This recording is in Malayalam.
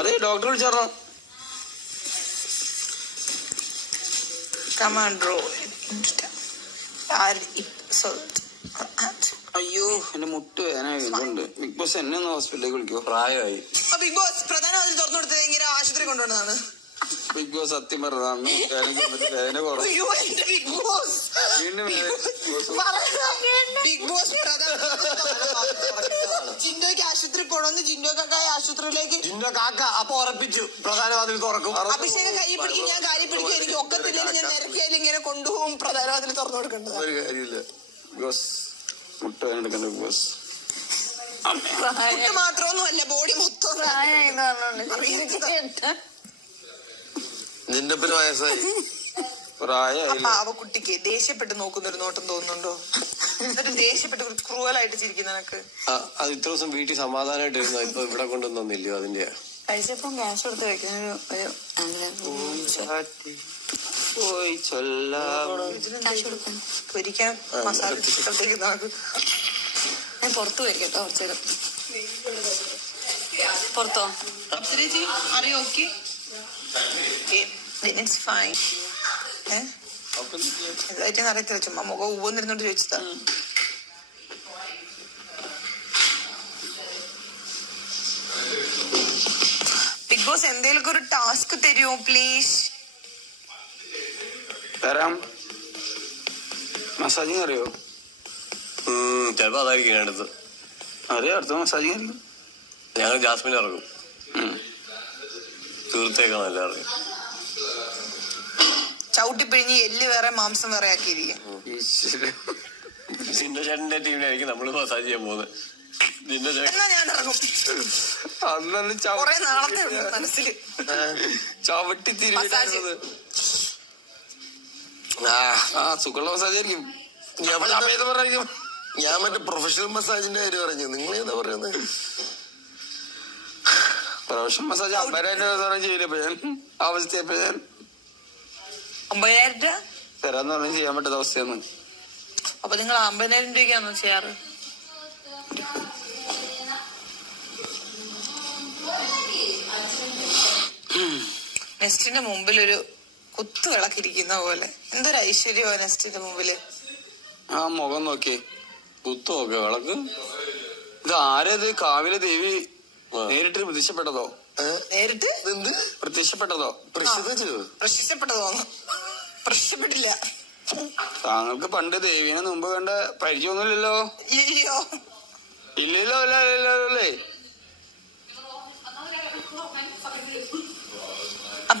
അതെ ഡോക്ടർ വിളിച്ചോ. Come on, bro. അയ്യോ എന്റെ മുട്ട് വേദന ഉണ്ട്. ബിഗ് ബോസ് എന്നെ ഒന്ന് ഹോസ്പിറ്റലിലേക്ക് വിളിക്കോ? പ്രായമായി. ബിഗ് ബോസ് പ്രധാന വാതിൽ തുറന്നു കൊടുത്തത് എങ്ങനെ ആശുപത്രി കൊണ്ടുവന്നതാണ്? ബിഗ് ബോസ് സത്യം പറഞ്ഞതാണ് വേദന കുറവ്. ബിഗ് ബോസ് വീണ്ടും ബിഗ് ബോസ് ജിൻഡോയ്ക്ക് ആശുപത്രി പോണോന്ന് ജിൻഡോ കാക്കായ ആശുപത്രിയിലേക്ക് ജിൻഡോ കാക്ക അപ്പൊ ഉറപ്പിച്ചു പ്രധാന വാതിൽ തുറക്കും. അഭിഷേകം കൈ പിടിക്കും, ഞാൻ കാര്യം പിടിക്കും, എനിക്ക് ഒക്കത്തില്ലെന്ന് ഞാൻ നിരക്കിയാലും ഇങ്ങനെ കൊണ്ടുപോകും. പ്രധാന വാതിൽ തുറന്നു കൊടുക്കേണ്ടത് ഒരു കാര്യമില്ല. ബിഗ് ബോസ് മുട്ട വേദന എടുക്കണ്ട. ബിഗ് ബോസ് മാത്രമൊന്നും അല്ല, ബോഡി മൊത്തം നിന്റെ പിന്നെ വയസ്സായി. പാവക്കുട്ടിക്ക് ദേഷ്യപ്പെട്ട് നോക്കുന്നൊരു നോട്ടം തോന്നുന്നുണ്ടോ? എന്നിട്ട് ദേഷ്യപ്പെട്ട് ക്രൂവലായിട്ട് ചിരിക്കുന്ന നിനക്ക്. അത് ഇത്ര ദിവസം വീട്ടിൽ സമാധാനമായിട്ടിരുന്നു, ഇപ്പൊ ഇവിടെ കൊണ്ടുവന്നില്ലയോ? അതിന്റെ കഴിച്ചപ്പം ക്യാഷ് കൊടുത്ത് വെക്കുന്ന പൊരിക്കാൻ മസാല ചിത്രത്തേക്ക് നോക്കും. ഞാൻ പുറത്തു വയ്ക്കട്ടോ കുറച്ചേരം. പുറത്തോ അറിയോ? Okay it's fine. ഇതായിട്ട് അറിയത്തില്ല, ചുമ്മാ മുഖം ഊന്നിരുന്നോണ്ട് ചോദിച്ചതാ. ബിഗ് ബോസ് എന്തേലും ഒരു ടാസ്ക് തരുമോ പ്ലീസ്? തരാം. മസാജിങ് അറിയോ? ചിലപ്പോ അതായിരിക്കും അടുത്ത്. അറിയാം, അടുത്ത മസാജിങ് അറിയും. ഞങ്ങൾ ജാസ്മിൻ ഇറങ്ങും. തീർത്തേക്കാണ് എല്ലാവരും. ചവിട്ടിപ്പിഴിഞ്ഞ് എല്ല് വേറെ മാംസം വേറെ ആക്കിയിരിക്കും. ജിൻഡോ ചേട്ടന്റെ ടീമിനായിരിക്കും നമ്മള് മസാജ് ചെയ്യാൻ പോകുന്നത്. ജിൻഡോ ചേട്ടൻ ഞാൻ ഇറങ്ങും. കൊറേ നാളത്തെ മനസ്സിൽ ചവിട്ടി തിരിഞ്ഞത് സുഖമുള്ള മസാജ് ആയിരിക്കും. ഞാൻ മറ്റേ പ്രൊഫഷണൽ മസാജിന്റെ കാര്യം പറഞ്ഞു. നിങ്ങൾ എന്താ പറയുന്നത്? പ്രൊഫഷണൽ മസാജ് 50,000 ചെയ്യില്ല. ഞാൻ അവസ്ഥയപ്പോ ഞാൻ 50,000 രൂപ തരാന്ന് പറഞ്ഞാൽ ചെയ്യാൻ പറ്റാത്ത അവസ്ഥയാണ്. അപ്പൊ നിങ്ങൾ 50,000 രൂപയ്ക്കാണോ ചെയ്യാറ്? നെസ്റ്റിന്റെ മുമ്പിൽ ഒരു കുത്തു വിളക്കിരിക്കുന്ന പോലെ എന്തൊരു ഐശ്വര്യമോ നെസ്റ്റിന്റെ മുമ്പില്. ആ മുഖം നോക്കിയേ, കുത്തു നോക്കിയ വിളക്ക്. ഇത് ആരത്? കാവിലെ ദേവി നേരിട്ട് പ്രത്യക്ഷപ്പെട്ടതോ? നേരിട്ട് പ്രത്യക്ഷപ്പെട്ടതോ? പ്രത്യക്ഷപ്പെട്ടതോ? പ്രത്യക്ഷപ്പെട്ടില്ല. താങ്കൾക്ക് പണ്ട് ദേവീനെ മുമ്പ് കണ്ട പരിചയമൊന്നുമില്ലല്ലോ? ഇല്ലയോ? ഇല്ലല്ലോ. അല്ലേ